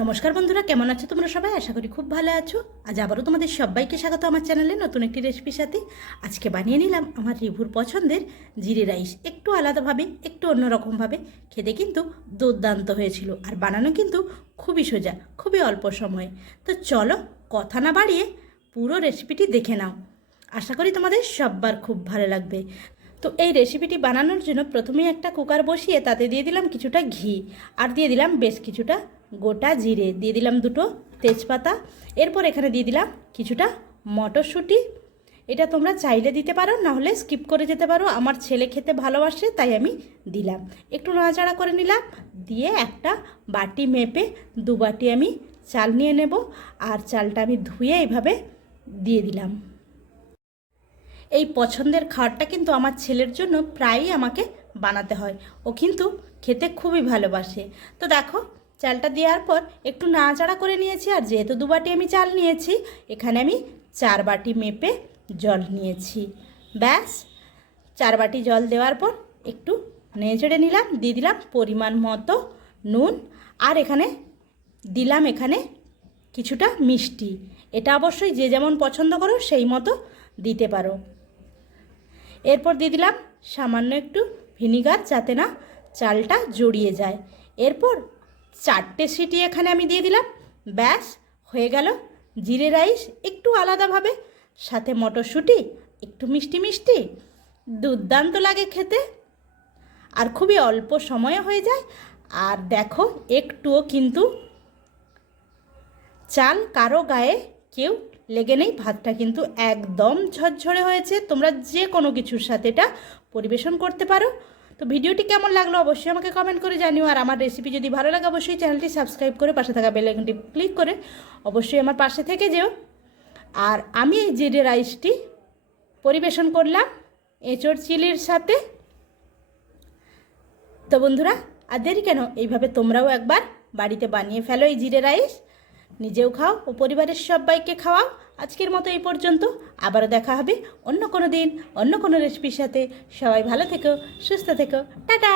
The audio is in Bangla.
নমস্কার বন্ধুরা, কেমন আছো তোমরা সবাই? আশা করি খুব ভালো আছো। আজ আবারও তোমাদের সবাইকে স্বাগত আমার চ্যানেলে নতুন একটি রেসিপির সাথে। আজকে বানিয়ে নিলাম আমার রিভুর পছন্দের জিরে রাইস। একটু আলাদাভাবে, একটু অন্যরকমভাবে, খেতে কিন্তু দুর্দান্ত হয়েছিল। আর বানানো কিন্তু খুবই সোজা, খুবই অল্প সময়ে। তো চলো কথা না বাড়িয়ে পুরো রেসিপিটি দেখে নাও। আশা করি তোমাদের সবার খুব ভালো লাগবে। তো এই রেসিপিটি বানানোর জন্য প্রথমেই একটা কুকার বসিয়ে তাতে দিয়ে দিলাম কিছুটা ঘি, আর দিয়ে দিলাম বেশ কিছুটা গোটা জিরে, দিয়ে দিলাম দুটো তেজপাতা। এরপর এখানে দিয়ে দিলাম কিছুটা মটরশুঁটি। এটা তোমরা চাইলে দিতে পারো, না হলে স্কিপ করে যেতে পারো। আমার ছেলে খেতে ভালোবাসে তাই আমি দিলাম। একটু নাড়াচাড়া করে নিলাম, দিয়ে একটা বাটি মেপে 2 বাটি আমি চাল নিয়ে নেব। আর চালটা আমি ধুয়ে এইভাবে দিয়ে দিলাম। এই পছন্দের খাবারটা কিন্তু আমার ছেলের জন্য প্রায়ই আমাকে বানাতে হয়। ও কিন্তু খেতে খুবই ভালোবাসে। তো দেখো, চালটা দেওয়ার পর একটু নাড়াচাড়া করে নিয়েছি। আর যেহেতু 2 বাটি আমি চাল নিয়েছি, এখানে আমি 4 বাটি মেপে জল নিয়েছি। ব্যাস, 4 বাটি জল দেওয়ার পর একটু নেড়ে নিলাম। দিয়ে দিলাম পরিমাণ মতো নুন, আর এখানে দিলাম কিছুটা মিষ্টি। এটা অবশ্যই যে যেমন পছন্দ করো সেই মতো দিতে পারো। এরপর দিয়ে দিলাম সামান্য একটু ভিনিগার, যাতে না চালটা জড়িয়ে যায়। এরপর 4টে সিটি এখানে আমি দিয়ে দিলাম। ব্যাস, হয়ে গেল জিরে রাইস। একটু আলাদাভাবে, সাথে মটরশুঁটি, একটু মিষ্টি মিষ্টি, দুর্দান্ত লাগে খেতে। আর খুবই অল্প সময়ে হয়ে যায়। আর দেখো, একটুও কিন্তু চাল কারো গায়ে কেউ লেগে নেই। ভাতটা কিন্তু একদম ঝরঝরে হয়েছে। তোমরা যে কোনো কিছুর সাথে এটা পরিবেশন করতে পারো। তো ভিডিওটি কেমন লাগলো অবশ্যই আমাকে কমেন্ট করে জানিও। আর আমার রেসিপি যদি ভালো লাগে অবশ্যই চ্যানেলটি সাবস্ক্রাইব করে পাশে থাকা বেল আইকনটি ক্লিক করে অবশ্যই আমার পাশে থেকে যেও। আর আমি এই জিরে রাইসটি পরিবেশন করলাম এঁচোড় চিলির সাথে। তো বন্ধুরা, আর দেরি কেন, এইভাবে তোমরাও একবার বাড়িতে বানিয়ে ফেলো এই জিরে রাইস। নিজেও খাও ও পরিবারের সবাইকে খাওয়াও। আজকের মতো এই পর্যন্ত। আবারও দেখা হবে অন্য কোনো দিন অন্য কোনো রেসিপির সাথে। সবাই ভালো থেকো, সুস্থ থেকো। টাটা।